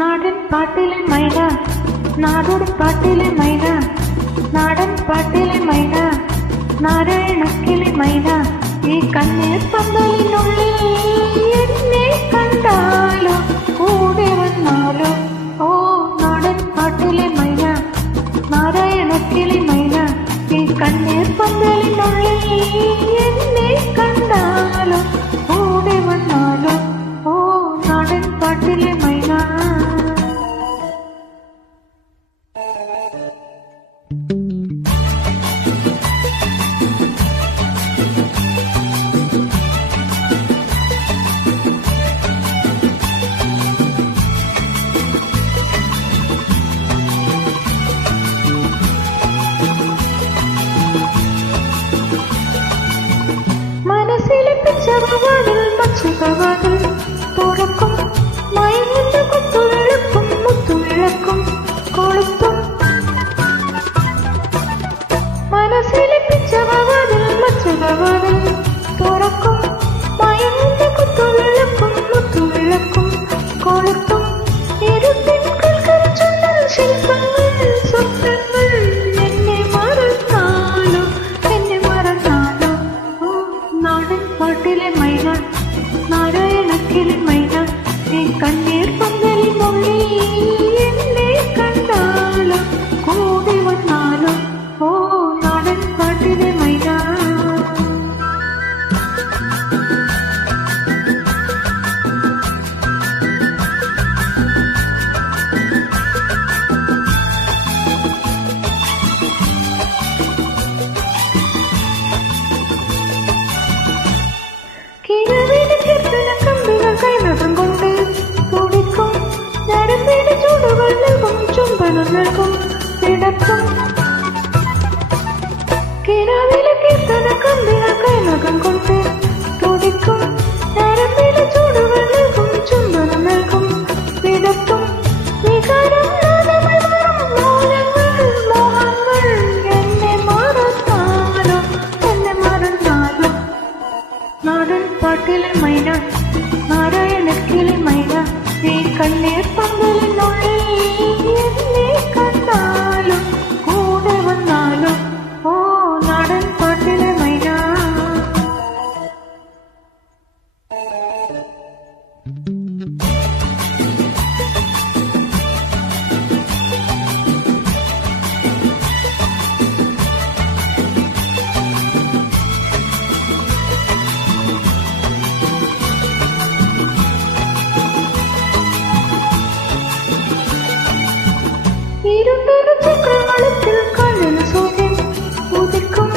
നാടൻ പാട്ടിലെ മൈന, നാടോടി പാട്ടിലെ മൈന, നാടൻ പാട്ടിലെ മൈന, നാരായണക്കിളി മൈന, ഈ കണ്ണീർ പന്തലിനുള്ളിൽ എന്നെ കണ്ടാലോ കൂടെ വന്നാലോ. ഓ നാടൻ പാട്ടിലെ മൈന, നാരായണക്കിളി മൈന, ഈ കണ്ണീർ പന്തലിനുള്ളിൽ എന്നെ കണ്ടാലോ കൂടെ വന്നാലോ. ഓ നാടൻ പാട്ടിലെ മൈന. മനസ്സിലെ പിച്ചവാതിൽ പച്ചവാതിൽ തുറക്കും, മയങ്ങുന്ന കുത്തുവിളക്കും മുത്തുവിളക്കും കൊളുത്തും. മനസ്സിലെ പിച്ചവാതിൽ പച്ചവാതിൽ തുറക്കും, മയങ്ങുന്ന കുത്തുവിളക്കും മുത്തുവിളക്കും കൊളുത്തും. ഇരുട്ടിൻ കൽക്കരച്ചുണ്ടൽ ശില്പങ്ങൾ സ്വപ്നങ്ങൾ എന്നെ മറന്നാലോ എന്നെ മറന്നാലോ. നാടൻ പാട്ടിലെ മൈന, നാരായണക്കിളി മൈന, ഈ കണ്ണീർ പന്തലിനുള്ളിൽ എന്നെ കണ്ടാലോ കൂടെ വന്നാലോ. ഓ നാടൻ പാട്ടിലെ മൈന. കിഴവിലെ കീർത്തന കമ്പികൾ കൈനകം കൊണ്ട് തുടിക്കും, ഞരമ്പിന്റെ ചൂടുകൾ നൽകും, ചുംബനം നൽകും, പിടക്കും. കിഴവിലെ കീർത്തന കമ്പികൾ കൈനകം കൊണ്ട് തുടിക്കും, ഞരമ്പിന്റെ ചൂടുകൾ നൽകും, ചുംബനം നൽകും, പിടക്കും. വികാരം മോഹങ്ങൾ മോഹങ്ങൾ എന്നെ മറന്നാലോ എന്നെ മറന്നാലോ. നാടൻ പാട്ടിലെ മൈന, നാരായണക്കിളി മൈന, ഈ കണ്ണീർ പന്തലിനുള്ളിൽ എന്നെ കണ്ടാലോ കൂടെ വന്നാലോ. ഓ നാടൻ പാട്ടിലെ മൈന. ഇരുണ്ടൊരു ചക്രവാളത്തിൽ കണ്ണിന് സൂര്യൻ ഉദിക്കും,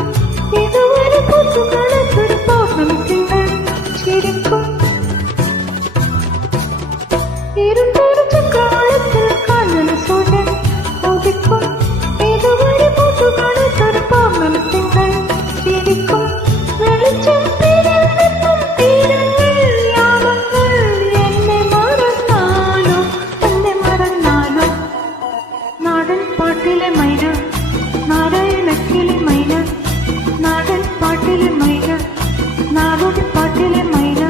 ഇതുവരെ പൂത്തുകളത്തൊരു പൗർണമിത്തിങ്കൾ ചിരിക്കും. ഇരുണ്ടൊരു ചക്രവാളത്തിൽ കണ്ണിന് സൂര്യൻ ഉദിക്കും, ഇതുവരെ പൂത്തുകളത്തൊരു പൗർണമിത്തിങ്കൾ ചിരിക്കും. വെളിച്ചം തീരത്തും തീരങ്ങൾ യാമങ്ങൾ എന്നെ മറന്നാലോ എന്നെ മറന്നാലോ. നാടൻ പാട്ടിലെ മൈന, നാരായണക്കിളി മൈന, നാടൻ പാട്ടിലെ മൈന, നാടോടി പാട്ടിലെ മൈന,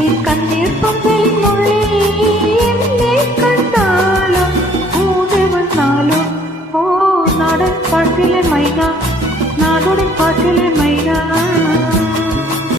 ഈ കണ്ണീർ പന്തലിനുള്ളിൽ എന്നെ കണ്ടാലോ കൂടെ വന്നാലോ. ഓ നാടൻ പാട്ടിലെ മൈന, നാടോടി പാട്ടിലെ